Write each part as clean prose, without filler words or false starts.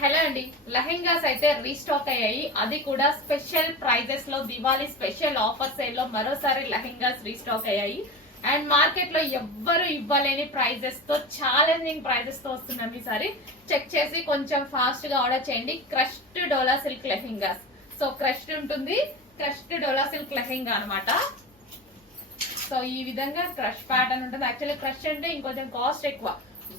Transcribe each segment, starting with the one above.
Hello అండి, లెహెంగాస్ అయితే restock అయ్యాయి. అది కూడా స్పెషల్ ప్రైజెస్ లో దివాళీ స్పెషల్ ఆఫర్ సేల్ లో మరోసారి లెహెంగాస్ రీస్టాక్ అయ్యాయి. అండ్ మార్కెట్ లో ఎవ్వరు ఇవ్వలేని ప్రైజెస్ తో ఛాలెంజింగ్ ప్రైజెస్ తో వస్తున్నాం. ఈసారి చెక్ చేసి కొంచెం ఫాస్ట్ గా ఆర్డర్ చేయండి. క్రష్డ్ డోలా సిల్క్ లెహెంగాస్. సో క్రష్డ్ ఉంటుంది, క్రష్డ్ డోలా సిల్క్ లెహెంగా అనమాట. సో ఈ విధంగా క్రష్ ప్యాటర్న్ ఉంటుంది. యాక్చువల్లీ క్రష్ అంటే ఇంకొంచెం కాస్ట్ ఎక్కువ,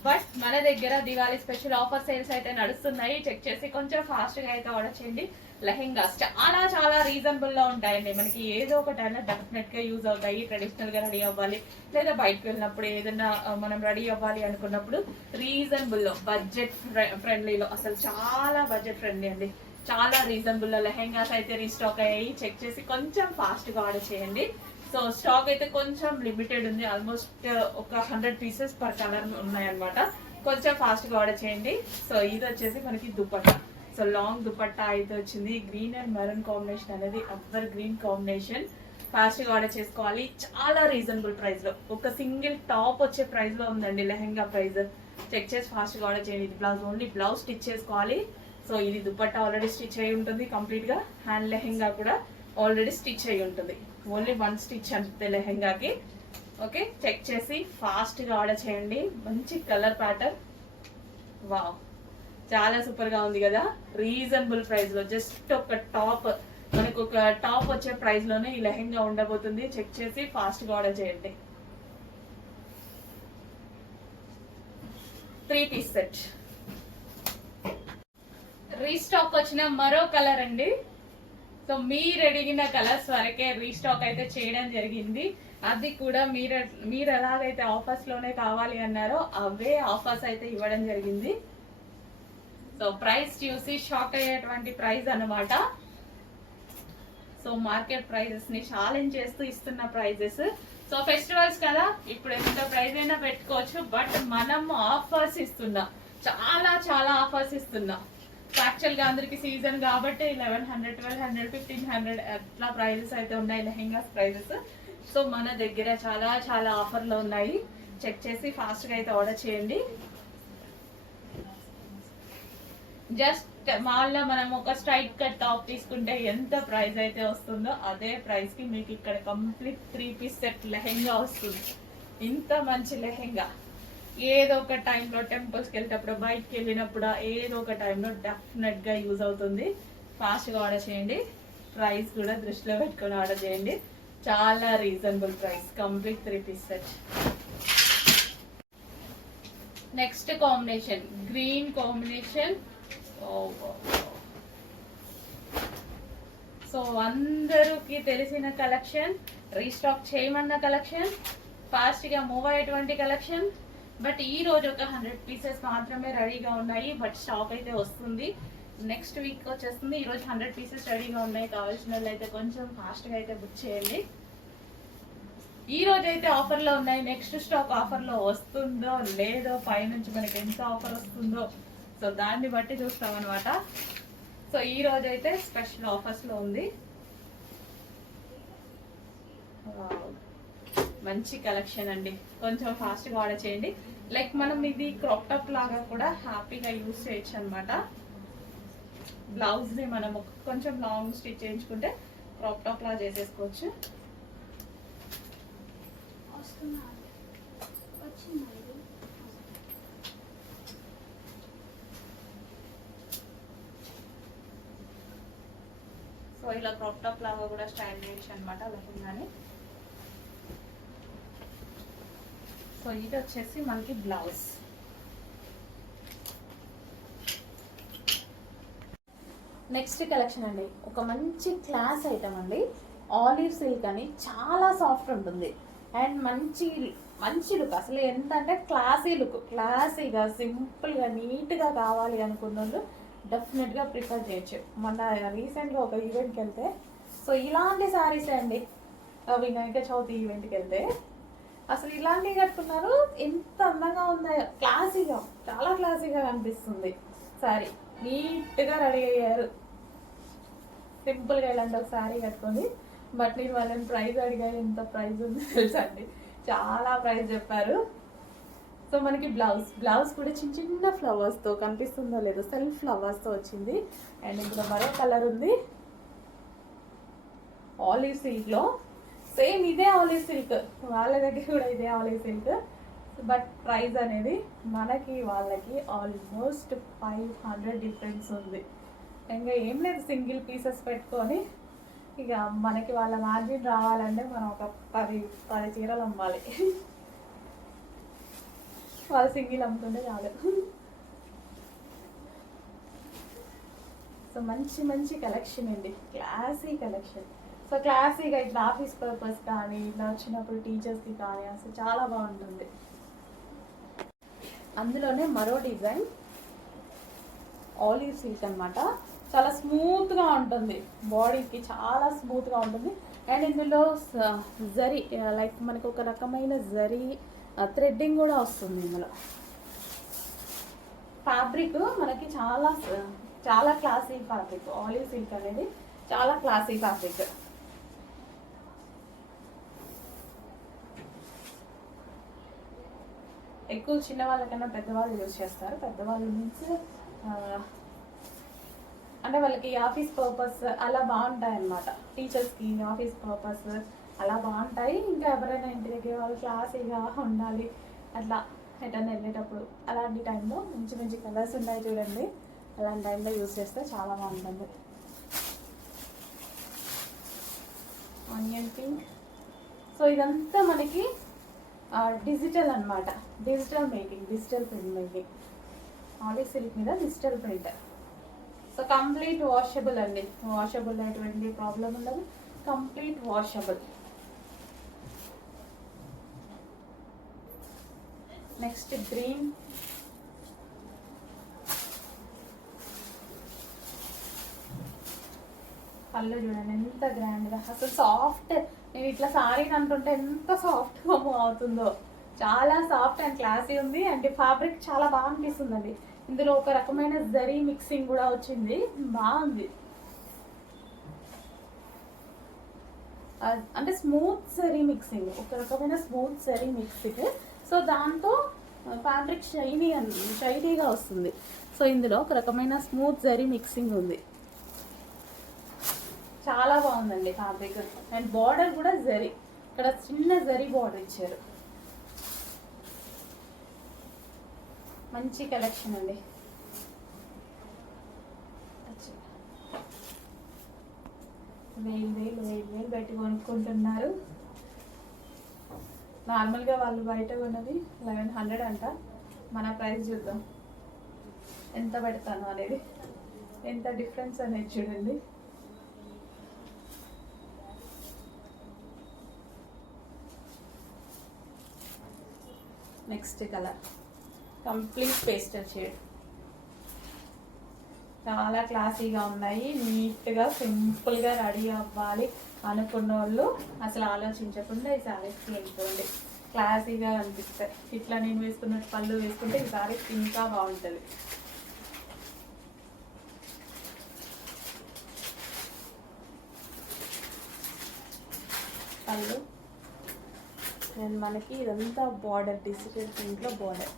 బట్ మన దగ్గర దివాళీ స్పెషల్ ఆఫర్ సేల్స్ అయితే నడుస్తున్నాయి. చెక్ చేసి కొంచెం ఫాస్ట్ గా అయితే ఆర్డర్ చేయండి. లెహెంగాస్ చాలా చాలా రీజనబుల్ లో ఉంటాయండి. మనకి ఏదో ఒక టైంలో డెఫినెట్ గా యూజ్ అవుతాయి. ట్రెడిషనల్ గా రెడీ అవ్వాలి, లేదా బయటకు వెళ్ళినప్పుడు ఏదైనా మనం రెడీ అవ్వాలి అనుకున్నప్పుడు రీజనబుల్ లో, బడ్జెట్ ఫ్రెండ్లీలో, అసలు చాలా బడ్జెట్ ఫ్రెండ్లీ అండి. చాలా రీజనబుల్ లో లెహెంగాస్ అయితే రీస్టాక్ అయ్యాయి. చెక్ చేసి కొంచెం ఫాస్ట్ గా ఆర్డర్ చేయండి. సో స్టాక్ అయితే కొంచెం లిమిటెడ్ ఉంది. ఆల్మోస్ట్ ఒక 100 పీసెస్ పర్ కలర్ ఉన్నాయన్నమాట. కొంచెం ఫాస్ట్ గా ఆర్డర్ చేయండి. సో ఇది వచ్చేసి మనకి దుపట్టా. సో లాంగ్ దుపట్టా అయితే వచ్చింది. గ్రీన్ అండ్ మెరూన్ కాంబినేషన్ అనేది ఎవర్ గ్రీన్ కాంబినేషన్. ఫాస్ట్ గా ఆర్డర్ చేసుకోవాలి. చాలా రీజనబుల్ ప్రైస్ లో, ఒక సింగిల్ టాప్ వచ్చే ప్రైస్ లో ఉందండి లెహెంగా ప్రైస్. చెక్ చేసి ఫాస్ట్ గా ఆర్డర్ చేయండి. ఇది బ్లౌజ్, ఓన్లీ బ్లౌజ్ స్టిచ్ చేసుకోవాలి. సో ఇది దుపట్టా ఆల్రెడీ స్టిచ్ అయి ఉంటుంది కంప్లీట్ గా. హ్యాండ్ లెహెంగా కూడా ఆల్రెడీ స్టిచ్ అయి ఉంటుంది. ఓన్లీ 1 స్టిచ్ అంతే లెహెంగాకి. ఓకే, చెక్ చేసి ఫాస్ట్ గా ఆర్డర్ చేయండి. మంచి కలర్ ప్యాటర్న్, వావ్, చాలా సూపర్ గా ఉంది కదా. రీజనబుల్ ప్రైస్ లో జస్ట్ ఒక టాప్, మనకు ఒక టాప్ వచ్చే ప్రైస్ లోనే ఈ లెహెంగా ఉండబోతుంది. చెక్ చేసి ఫాస్ట్ గా ఆర్డర్ చేయండి. 3 పీస్ సెట్ రీస్టాక్ వచ్చిన మరో కలర్ అండి. సో మీరు అడిగిన కలర్స్ వరకే రీస్టాక్ అయితే చేయడం జరిగింది. అది కూడా మీరు ఎలాగైతే ఆఫర్స్ లోనే కావాలి అన్నారో అవే ఆఫర్స్ అయితే ఇవ్వడం జరిగింది. సో ప్రైస్ చూసి షాక్ అయ్యేటువంటి ప్రైస్ అన్నమాట. సో మార్కెట్ ప్రైజెస్ ని ఛాలెంజ్ చేస్తూ ఇస్తున్న ప్రైజెస్. సో ఫెస్టివల్స్ కదా, ఇప్పుడు ఎంత ప్రైస్ అయినా పెట్టుకోవచ్చు, బట్ మనం ఆఫర్స్ ఇస్తున్నాం. చాలా చాలా ఆఫర్స్ ఇస్తున్నాం. యాక్చువల్ గా అందరికి సీజన్ కాబట్టి 1100, 1200, 1500 అట్లా ప్రైజెస్ అయితే ఉన్నాయి లెహెంగాస్ ప్రైజెస్. సో మన దగ్గర చాలా చాలా ఆఫర్లు ఉన్నాయి. చెక్ చేసి ఫాస్ట్ గా అయితే ఆర్డర్ చేయండి. జస్ట్ మాల్లో మనం ఒక స్ట్రైట్ కట్ టాప్ తీసుకుంటే ఎంత ప్రైస్ అయితే వస్తుందో అదే ప్రైస్ కి మీకు ఇక్కడ కంప్లీట్ 3 పీస్ సెట్ లెహెంగా వస్తుంది. ఇంత మంచి లెహెంగా ఏదో ఒక టైంలో టెంపుల్స్కి వెళ్ళేటప్పుడు, బయటకి వెళ్ళినప్పుడు, ఏదో ఒక టైంలో డెఫినెట్ గా యూజ్ అవుతుంది. ఫాస్ట్ గా ఆర్డర్ చేయండి. ప్రైస్ కూడా దృష్టిలో పెట్టుకొని ఆర్డర్ చేయండి. చాలా reasonable price, complete 3 piece set. Next combination green combination. So అందరికి తెలిసిన కలెక్షన్, రీస్టాక్ చేయమన్న కలెక్షన్, ఫాస్ట్ గా మూవ్ అయ్యేటువంటి కలెక్షన్. బట్ ఈ రోజు ఒక 100 పీసెస్ మాత్రమే రెడీగా ఉన్నాయి. బట్ స్టాక్ అయితే వస్తుంది, నెక్స్ట్ వీక్ వచ్చేస్తుంది. ఈ రోజు 100 పీసెస్ రెడీగా ఉన్నాయి. కావాల్సిన వాళ్ళు అయితే కొంచెం ఫాస్ట్ గా అయితే బుక్ చేయండి. ఈ రోజు అయితే ఆఫర్ లో ఉన్నాయి. నెక్స్ట్ స్టాక్ ఆఫర్ లో వస్తుందో లేదో, పైనుంచి మనకి ఎంత ఆఫర్ వస్తుందో, సో దాన్ని బట్టి చూస్తాం అనమాట. సో ఈ రోజు అయితే స్పెషల్ ఆఫర్స్ లో ఉంది. మంచి కలెక్షన్ అండి. కొంచెం ఫాస్ట్ గా ఆర్డర్ చేయండి. లైక్ మనం ఇది క్రాప్ టాప్ లాగా కూడా హ్యాపీగా యూజ్ చేయొచ్చు అనమాట. బ్లౌజ్ ని మనం కొంచెం లాంగ్ స్టిచ్ చేయించుకుంటే క్రాప్ టాప్ లాగా చేసేసుకోవచ్చు. సో ఇలా క్రాప్ టాప్ లాగా కూడా స్టైల్ చేయొచ్చు అనమాట లెహంగాని. సో ఇది వచ్చేసి మనకి బ్లౌజ్. నెక్స్ట్ కలెక్షన్ అండి, ఒక మంచి క్లాస్ ఐటమ్ అండి. ఆలివ్ సిల్క్ అని, చాలా సాఫ్ట్ ఉంటుంది అండ్ మంచి మంచి లుక్. అసలు ఎంత అంటే క్లాసీ లుక్, క్లాసీగా సింపుల్గా నీట్గా కావాలి అనుకున్న డెఫినెట్గా ప్రిఫర్ చేయొచ్చు. మొన్న రీసెంట్గా ఒక ఈవెంట్కి వెళ్తే, సో ఇలాంటి శారీస్ అండి, వినాయక చవితి ఈవెంట్కి వెళ్తే అసలు ఇలాంటివి కట్టుకున్నారు. ఎంత అందంగా ఉందో, క్లాసీగా, చాలా క్లాసీగా కనిపిస్తుంది శారీ. నీట్గా రెడీ అయ్యారు సింపుల్గా ఇలాంటి ఒక శారీ కట్టుకొని. బట్ నేను వాళ్ళని ప్రైస్ అడిగా, ఎంత ప్రైస్ ఉంది తెలుసా అండి, చాలా ప్రైస్ చెప్పారు. సో మనకి బ్లౌజ్ కూడా చిన్న చిన్న ఫ్లవర్స్తో కనిపిస్తుందో లేదో సెల్ఫ్ ఫ్లవర్స్తో వచ్చింది. అండ్ ఇందులో మరో కలర్ ఉంది ఆలివ్ సిల్క్లో. సేమ్ ఇదే ఆలివ్ సిల్క్, వాళ్ళ దగ్గర కూడా ఇదే ఆలివ్ సిల్క్. బట్ ప్రైస్ అనేది మనకి వాళ్ళకి ఆల్మోస్ట్ 500 డిఫరెన్స్ ఉంది. ఇంకా ఏం లేదు, సింగిల్ పీసెస్ పెట్టుకొని ఇక మనకి వాళ్ళ మార్జిన్ రావాలంటే మనం ఒక 10 చీరలు అమ్మాలి. వాళ్ళు సింగిల్ అమ్ముతుంటే చాలు. సో మంచి మంచి కలెక్షన్ అండి, క్లాసీ కలెక్షన్. సో క్లాసీగా ఇట్లా ఆఫీస్ పర్పస్ కానీ ఇట్లా వచ్చినప్పుడు టీచర్స్కి కానీ అసలు చాలా బాగుంటుంది. అందులోనే మరో డిజైన్ ఆలివ్ సిల్క్ అనమాట. చాలా స్మూత్గా ఉంటుంది, బాడీకి చాలా స్మూత్గా ఉంటుంది. అండ్ ఇందులో జరీ లైక్ మనకు ఒక రకమైన జరీ థ్రెడ్డింగ్ కూడా వస్తుంది ఇందులో. ఫ్యాబ్రిక్ మనకి చాలా చాలా క్లాసీ ఫ్యాబ్రిక్. ఆలివ్ సిల్క్ అనేది చాలా క్లాసీ ఫ్యాబ్రిక్. ఎక్కువ చిన్న వాళ్ళకన్నా పెద్దవాళ్ళు యూజ్ చేస్తారు. పెద్దవాళ్ళు మీన్స్ అంటే వాళ్ళకి ఆఫీస్ పర్పస్ అలా బాగుంటాయి అన్నమాట. టీచర్స్కి ఆఫీస్ పర్పస్ అలా బాగుంటాయి. ఇంకా ఎవరైనా ఇంటి దగ్గర వాళ్ళు క్లాసీగా ఉండాలి అట్లా ఎటన్నా వెళ్ళేటప్పుడు అలాంటి టైంలో మంచి మంచి కలర్స్ ఉన్నాయి చూడండి, అలాంటి టైంలో యూజ్ చేస్తే చాలా బాగుంటుంది. Onion pink. సో ఇదంతా మనకి డిజిటల్ అనమాట, digital making, digital print making. Olive silk మీద digital print. So complete washable అండి, వాషబుల్ ఎటువంటి ప్రాబ్లం ఉండదు, కంప్లీట్ వాషబుల్. Next green. పళ్ళు చూడండి ఎంత గ్రాండ్గా, అసలు సాఫ్ట్. నేను ఇట్లా సారీని అంటుంటే ఎంత సాఫ్ట్గా మూవ్ అవుతుందో, చాలా సాఫ్ట్ అండ్ క్లాసీ ఉంది. అండ్ ఫ్యాబ్రిక్ చాలా బాగా అనిపిస్తుందండి. ఇందులో ఒక రకమైన జరీ మిక్సింగ్ కూడా వచ్చింది, బాగుంది. అంటే స్మూత్ జరీ మిక్సింగ్, ఒక రకమైన స్మూత్ జరీ మిక్సింగ్. సో దాంతో ఫ్యాబ్రిక్ షైనీగా వస్తుంది. సో ఇందులో ఒక రకమైన స్మూత్ జరీ మిక్సింగ్ ఉంది, చాలా బాగుందండి ఫ్యాబ్రిక్. అండ్ బార్డర్ కూడా జరీ, ఇక్కడ చిన్న జరీ బార్డర్ ఇచ్చారు. మంచి కలెక్షన్ అండి. వేలు పెట్టి కొనుక్కుంటున్నారు. నార్మల్గా వాళ్ళు బయట ఉన్నది 1100 అంట. మన ప్రైస్ చూద్దాం ఎంత పెడతాను అనేది, ఎంత డిఫరెన్స్ అనేది చూడండి. Next colour complete pastel shade, చాలా క్లాసీగా ఉన్నాయి. నీట్గా సింపుల్గా రెడీ అవ్వాలి అనుకున్న వాళ్ళు అసలు ఆలోచించకుండా ఈ శారీస్కి వెళ్ళిపోండి, క్లాసీగా అనిపిస్తాయి. ఇట్లా నేను వేసుకున్నట్టు పళ్ళు వేసుకుంటే ఈ శారీస్ ఇంకా బాగుంటుంది. పళ్ళు అండ్ మనకి ఇదంతా బార్డర్, డిజిటల్ ప్రింట్లో బార్డర్.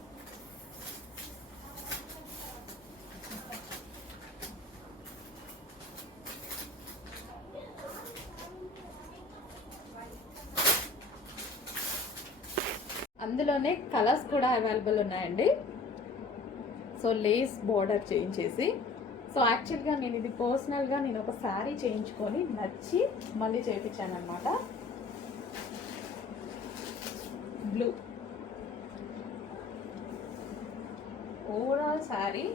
అందులోనే కలర్స్ కూడా అవైలబుల్ ఉన్నాయండి. సో లేస్ బార్డర్ చేంజ్ చేసి, సో యాక్చువల్గా నేను ఇది పర్సనల్గా నేను ఒక శారీ చేయించుకొని నచ్చి మళ్ళీ చేయించాను అనమాట. బ్లూ ఓవరాల్ శారీ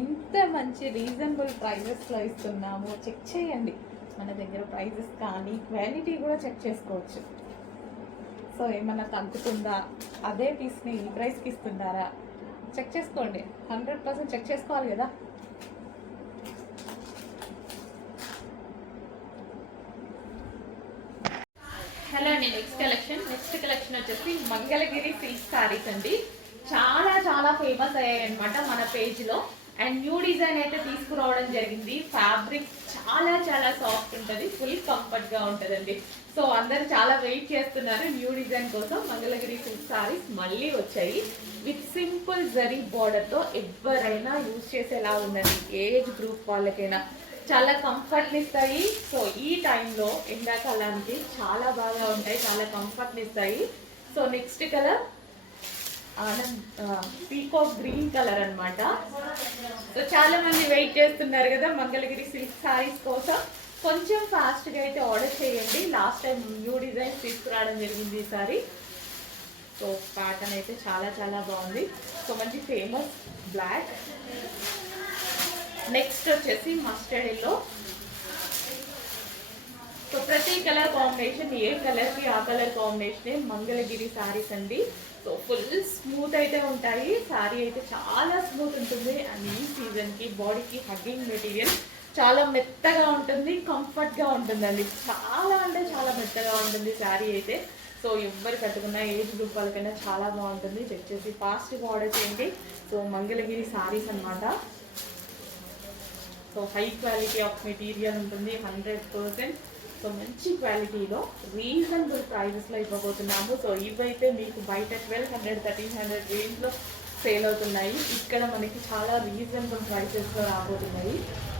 ఇంత మంచి రీజనబుల్ ప్రైజెస్లో ఇస్తున్నాము. చెక్ చేయండి, మన దగ్గర ప్రైజెస్ కానీ క్వాలిటీ కూడా చెక్ చేసుకోవచ్చు. సో ఏమన్నా తగ్గుతుందా, అదే పీస్ని ఈ ప్రైస్కి ఇస్తున్నారా చెక్ చేసుకోండి. 100% చెక్ చేసుకోవాలి కదా. హలో అండి, నెక్స్ట్ కలెక్షన్ వచ్చేసి మంగళగిరి సిల్క్ శారీస్ అండి. చాలా చాలా ఫేమస్ అయ్యాయి అనమాట మన పేజ్లో. అండ్ న్యూ డిజైన్ అయితే తీసుకురావడం జరిగింది. ఫ్యాబ్రిక్ చాలా చాలా సాఫ్ట్ ఉంటుంది, ఫుల్ కంఫర్ట్ గా ఉంటుందండి. సో అందరు చాలా వెయిట్ చేస్తున్నారు న్యూ డిజైన్ కోసం. మంగళగిరి సిల్క్ సారీస్ మళ్ళీ వచ్చాయి విత్ సింపుల్ జరీ బార్డర్ తో. ఎవరైనా యూజ్ చేసేలా ఉందండి, ఏజ్ గ్రూప్ వాళ్ళకైనా చాలా కంఫర్ట్ ఇస్తాయి. సో ఈ టైంలో ఎండాకాలానికి చాలా బాగా ఉంటాయి, చాలా కంఫర్ట్ ఇస్తాయి. So next colour peacock green colour అన్నమాట. సో చాలా మంది వెయిట్ చేస్తున్నారు కదా మంగళగిరి సిల్క్ సారీస్ కోసం. కొంచెం ఫాస్ట్ గా అయితే ఆర్డర్ చేయండి. లాస్ట్ టైం న్యూ డిజైన్స్ తీసుకురావడం జరిగింది ఈసారి. సో ప్యాటర్న్ అయితే చాలా చాలా బాగుంది. సో మంచి ఫేమస్ బ్లాక్. నెక్స్ట్ వచ్చేసి మస్టర్డ్ ఎల్లో. సో ప్రతి కలర్ కాంబినేషన్, ఏ కలర్ కి ఆ కలర్ కాంబినేషన్ మంగళగిరి సారీస్ అండి. సో ఫుల్ స్మూత్ అయితే ఉంటాయి. సారీ అయితే చాలా స్మూత్ ఉంటుంది. అండ్ ఈ సీజన్ కి బాడీకి హగ్గింగ్ మెటీరియల్, చాలా మెత్తగా ఉంటుంది, కంఫర్ట్ గా ఉంటుందండి. చాలా అంటే చాలా మెత్తగా ఉంటుంది సారీ అయితే. సో ఎవరు కట్టుకున్న ఏజ్ గ్రూప్ వాళ్ళకైనా చాలా బాగుంటుంది. చెక్ చేసి ఫాస్ట్గా ఆర్డర్ చేయండి. సో మంగళగిరి సారీస్ అన్నమాట. So high quality of material ఉంటుంది 100%. సో మంచి క్వాలిటీలో రీజనబుల్ ప్రైజెస్లో ఇవ్వబోతున్నాము. సో ఇవైతే మీకు బయట 1200, 1300 రేంజ్లో సేల్ అవుతున్నాయి. ఇక్కడ మనకి చాలా రీజనబుల్ ప్రైసెస్లో రాబోతున్నాయి.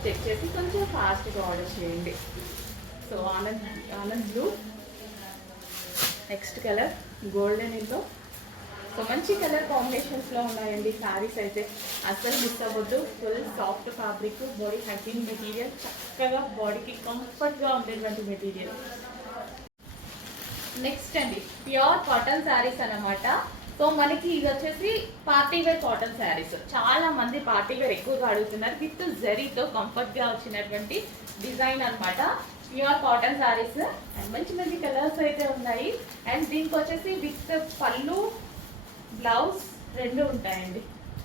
చెక్ చేసి కొంచెం ఫాస్ట్గా ఆర్డర్ చేయండి. So Anand blue. Next colour golden yellow. So మంచి కలర్ కాంబినేషన్స్లో ఉన్నాయండి శారీస్ అయితే, అసలు మిస్ అవ్వద్దు. Full soft fabric, body hugging material, చక్కగా బాడీకి కంఫర్ట్గా ఉండేటువంటి మెటీరియల్. నెక్స్ట్ అండి ప్యూర్ కాటన్ శారీస్ అన్నమాట. సో మనకి ఇది వచ్చేసి పార్టీ వేర్ కాటన్ శారీస్. చాలా మంది పార్టీ వేర్ ఎక్కువగా అడుగుతున్నారు. విత్ జరీతో కంఫర్ట్గా వచ్చినటువంటి డిజైన్ అన్నమాట. ప్యూర్ కాటన్ శారీస్ అండ్ మంచి మంచి కలర్స్ అయితే ఉన్నాయి. అండ్ దీనికి వచ్చేసి విత్ పళ్ళు, బ్లౌజ్ రెండు ఉంటాయండి.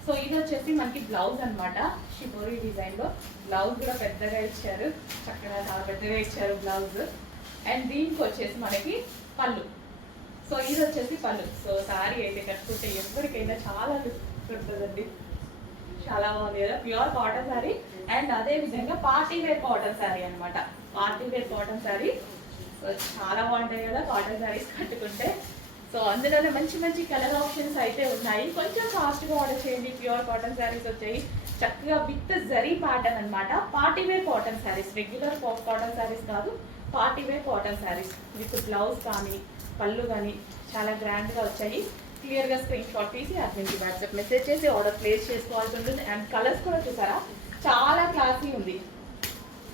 సో ఇది వచ్చేసి మనకి బ్లౌజ్ అన్నమాట. షిబోరి డిజైన్లో బ్లౌజ్ కూడా పెద్దగా ఇచ్చారు, చక్కగా చాలా పెద్దగా ఇచ్చారు బ్లౌజ్. అండ్ దీనికి వచ్చేసి మనకి పళ్ళు. సో ఇది వచ్చేసి పళ్ళు. సో శారీ అయితే కట్టుకుంటే ఎవరికైనా చాలా లుక్ ఉంటుందండి. చాలా బాగుంది కదా, ప్యూర్ కాటన్ శారీ. అండ్ అదే విధంగా పార్టీ వేర్ కాటన్ శారీ అన్నమాట. Party wear cotton sari. So చాలా బాగుంటాయి కదా కాటన్ శారీస్ కట్టుకుంటే. సో అందులోనే మంచి మంచి కలర్ ఆప్షన్స్ అయితే ఉన్నాయి. కొంచెం ఫాస్ట్గా ఆర్డర్ చేయండి. ప్యూర్ కాటన్ శారీస్ వచ్చాయి చక్కగా విత్ జరీ ప్యాటర్న్ అన్నమాట. Party wear cotton saris, regular cotton saris కాదు, party wear cotton saris with blouse కానీ పళ్ళు కానీ చాలా గ్రాండ్గా వచ్చాయి. క్లియర్గా స్క్రీన్ షాట్ తీసి అడ్మిన్కి వాట్సాప్ మెసేజ్ చేసి ఆర్డర్ ప్లేస్ చేసుకోవాల్సి ఉంటుంది. అండ్ కలర్స్ కూడా చూసారా, చాలా క్లాసీ ఉంది,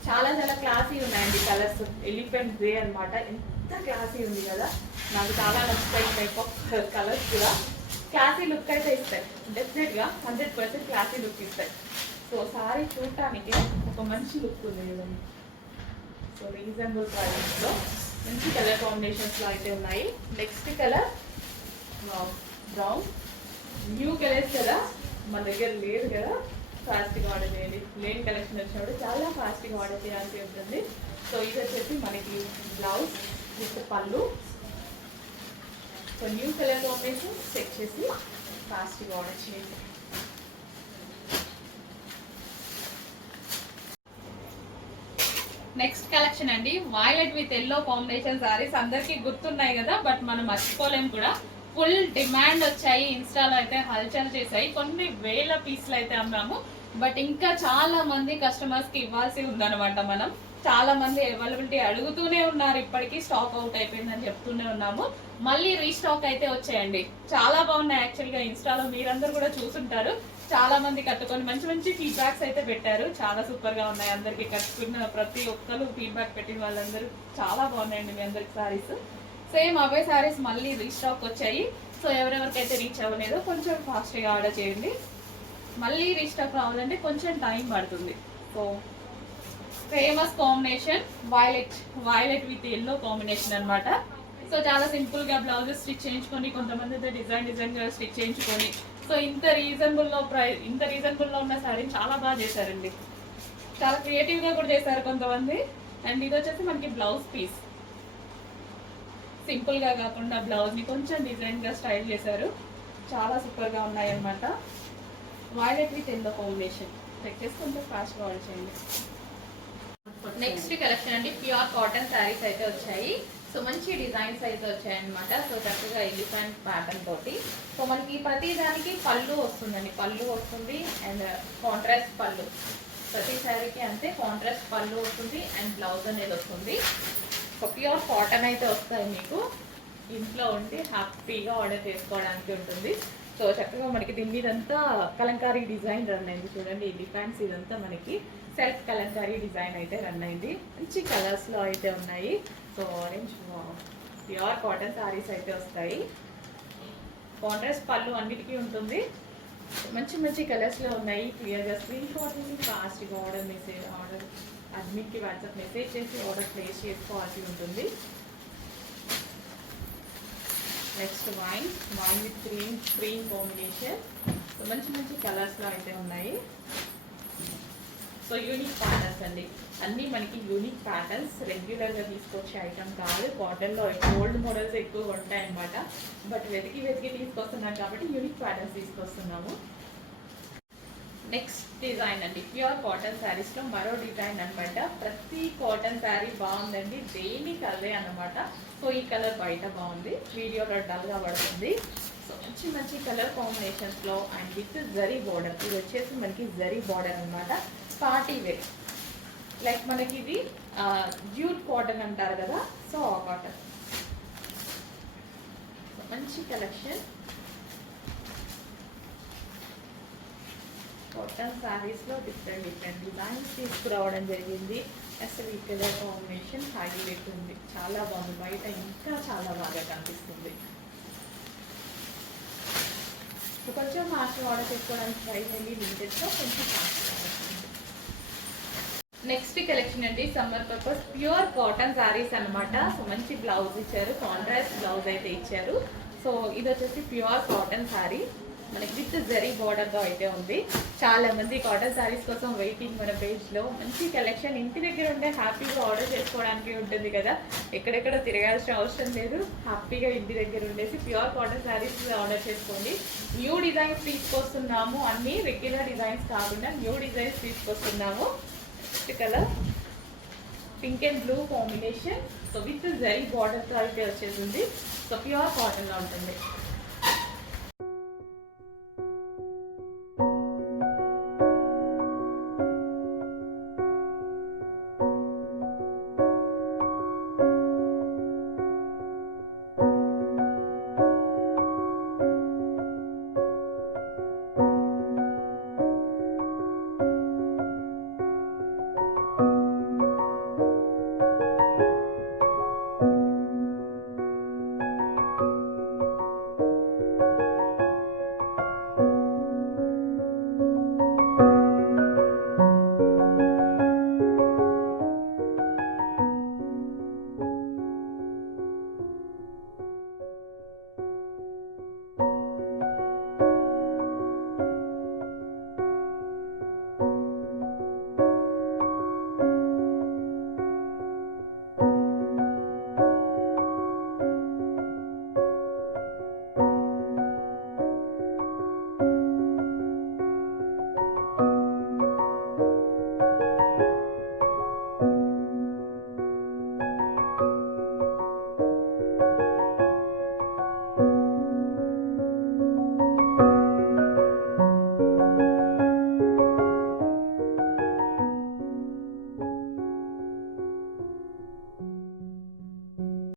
చాలా చాలా క్లాసీ ఉన్నాయండి కలర్స్. ఎలిఫెంట్ గ్రే అన్నమాట. ఎంత క్లాసీ ఉంది కదా, నాకు చాలా నచ్చుతాయి టైప్ ఆఫ్ కలర్స్ కూడా. క్లాసీ లుక్ అయితే ఇస్తాయి, డెఫినెట్గా 100% క్లాసీ లుక్ ఇస్తాయి. సో సారీ చూడటానికి ఒక మంచి లుక్ ఉంది కదండి. సో రీజనబుల్ ప్రైస్లో మంచి కలర్ కాంబినేషన్స్లో అయితే ఉన్నాయి. Next colour brown. New colours కదా, మన దగ్గర లేదు కదా, ఫాస్ట్గా ఆర్డర్ చేయండి. లేని కలెక్షన్ వచ్చినప్పుడు చాలా ఫాస్ట్గా ఆర్డర్ చేయాల్సి ఉంటుంది. సో ఇది వచ్చేసి మనకి బ్లౌజ్ విత్ పళ్ళు. So new colour combination check చేసి ఫాస్ట్గా ఆర్డర్ చేయండి. నెక్స్ట్ కలెక్షన్ అండి violet with yellow combination sarees. అందరికీ గుర్తున్నాయి కదా, బట్ మనం మర్చిపోలేం కూడా. ఫుల్ డిమాండ్ వచ్చాయి, ఇన్స్టాలో అయితే హల్చల్ చేసాయి. కొన్ని వేల పీసులు అయితే అమ్మాము, బట్ ఇంకా చాలా మంది కస్టమర్స్ కి ఇవ్వాల్సి ఉందన్నమాట. మనం చాలా మంది అవైలబిలిటీ అడుగుతూనే ఉన్నారు, ఇప్పటికీ స్టాక్ అవుట్ అయిపోయిందని చెప్తూనే ఉన్నాము. మళ్ళీ రీస్టాక్ అయితే వచ్చాయండి, చాలా బాగున్నాయి. యాక్చువల్గా ఇన్స్టాలో మీరందరూ కూడా చూసుంటారు, చాలా మంది కట్టుకొని మంచి మంచి ఫీడ్బ్యాక్స్ అయితే పెట్టారు. చాలా సూపర్ గా ఉన్నాయి. అందరికి కట్టుకున్న ప్రతి ఒక్కరు ఫీడ్బ్యాక్ పెట్టిన వాళ్ళందరూ చాలా బాగున్నాయండి మీ అందరికి సారీస్. సేమ్ అవే సారీస్ మళ్ళీ రీస్టాక్ వచ్చాయి. సో ఎవరెవరికైతే రీచ్ అవ్వలేదో కొంచెం ఫాస్ట్గా ఆర్డర్ చేయండి. మళ్ళీ రీస్టాక్ రావాలంటే కొంచెం టైం పడుతుంది. So famous combination violet with yellow combination అన్నమాట. సో చాలా సింపుల్ గా బ్లౌజెస్ స్టిచ్ చేయించుకొని, కొంతమంది అయితే డిజైన్ గా స్టిచ్ చేయించుకొని, సో ఇంత రీజనబుల్ లో ఉన్న శారీని చాలా బాగా చేశారండి. చాలా క్రియేటివ్ గా కూడా చేశారు కొంతమంది. అండ్ ఇది వచ్చేసి మనకి బ్లౌజ్ పీస్, సింపుల్ గా కాకుండా బ్లౌజ్ ని కొంచెం డిజైన్ గా స్టైల్ చేశారు. చాలా సూపర్ గా ఉన్నాయి అన్నమాట. Violet with yellow combination. Check చేసుకుంటే ఫాస్ట్గా ఆర్డర్ చేయండి. నెక్స్ట్ కలెక్షన్ అండి ప్యూర్ కాటన్ శారీస్ అయితే వచ్చాయి. సో మంచి డిజైన్స్ అయితే వచ్చాయి అనమాట. సో చక్కగా ఎలిఫెంట్ ప్యాటర్న్ తోటి. సో మనకి ప్రతి దానికి పళ్ళు వస్తుందండి, పళ్ళు వస్తుంది అండ్ కాంట్రాస్ట్ పళ్ళు. ప్రతి శారీకి అంతే కాంట్రాస్ట్ పళ్ళు వస్తుంది అండ్ బ్లౌజ్ అనేది వస్తుంది. సో ప్యూర్ కాటన్ అయితే వస్తాయి మీకు. ఇంట్లో ఉండి హ్యాపీగా ఆర్డర్ చేసుకోవడానికి ఉంటుంది. సో చక్కగా మనకి దీని మీద అంతా కలంకారీ డిజైన్ రన్ అయింది చూడండి. ఈ డిఫెన్స్ ఇదంతా మనకి సెల్ఫ్ కలంకారీ డిజైన్ అయితే రన్ అయింది. మంచి కలర్స్లో అయితే ఉన్నాయి. So orange pure cotton sarees అయితే వస్తాయి. కాంట్రాస్ట్ పళ్ళు అన్నిటికీ ఉంటుంది. మంచి మంచి కలర్స్లో ఉన్నాయి. క్లియర్గా స్క్రీన్ షాట్ చేసి ఫాస్ట్గా ఆర్డర్ అడ్మిట్కి వాట్సాప్ మెసేజ్ చేసి ఆర్డర్ ప్లేస్ చేసుకోవాల్సి ఉంటుంది. Next wine with cream combination. So మంచి మంచి కలర్స్లో అయితే ఉన్నాయి. సో యూనిక్ ప్యాటర్న్స్ అండి, అన్నీ మనకి యూనిక్ ప్యాటర్న్స్. రెగ్యులర్గా తీసుకొచ్చే ఐటమ్ కాదు. కాటన్లో ఓల్డ్ మోడల్స్ ఎక్కువ ఉంటాయి అన్నమాట. బట్ వెతికి తీసుకొస్తున్నాం కాబట్టి యూనిక్ ప్యాటర్న్స్ తీసుకొస్తున్నాము. నెక్స్ట్ డిజైన్ అండి ప్యూర్ కాటన్ శారీస్లో మరో డిజైన్ అనమాట. ప్రతి కాటన్ శారీ బాగుందండి, దేనికి అదే అనమాట. సో ఈ కలర్ బయట బాగుంది, వీడియోలో డల్గా పడుతుంది. సో మంచి మంచి కలర్ కాంబినేషన్స్లో అండ్ విత్ జరీ బార్డర్. ఇది వచ్చేసి మనకి జరీ బార్డర్ అనమాట. పార్టీ వేర్ లైక్ మనకి ఇది జ్యూట్ కాటన్ అంటారు కదా, సో ఆ కాటన్. మంచి కలెక్షన్. కాటన్ శారీస్లో డిఫరెంట్ డిజైన్స్ తీసుకురావడం జరిగింది. అసలు ఈ కలర్ కాంబినేషన్ హైలైట్ ఉంది, చాలా బాగుంది. బయట ఇంకా చాలా బాగా కనిపిస్తుంది. కొంచెం ఫాస్ట్గా ఆర్డర్ చేసుకోవడానికి ట్రై చేయండి. లిమిటెడ్తో కొంచెం ఫాస్ట్గా ఆర్డర్ చేయండి. నెక్స్ట్ కలెక్షన్ అండి summer purpose pure cotton saris అనమాట. సో మంచి బ్లౌజ్ ఇచ్చారు, కాంట్రాస్ట్ బ్లౌజ్ అయితే ఇచ్చారు. సో ఇది వచ్చేసి ప్యూర్ కాటన్ శారీ మనకి విత్ జరీ బార్డర్గా అయితే ఉంది. చాలా మంది కాటన్ శారీస్ కోసం వెయిటింగ్ మన పేజ్లో. మంచి కలెక్షన్, ఇంటి దగ్గర ఉంటే హ్యాపీగా ఆర్డర్ చేసుకోవడానికి ఉంటుంది కదా, ఎక్కడెక్కడ తిరగాల్సిన అవసరం లేదు. హ్యాపీగా ఇంటి దగ్గర ఉండేసి ప్యూర్ కాటన్ శారీస్ ఆర్డర్ చేసుకోండి. న్యూ డిజైన్స్ తీసుకొస్తున్నాము, అన్నీ రెగ్యులర్ డిజైన్స్ కాకుండా న్యూ డిజైన్స్ తీసుకొస్తున్నాము. Next colour pink and blue combination. So with zari బార్డర్తో అయితే వచ్చేసింది. సో ప్యూర్ కాటన్లో ఉంటుంది.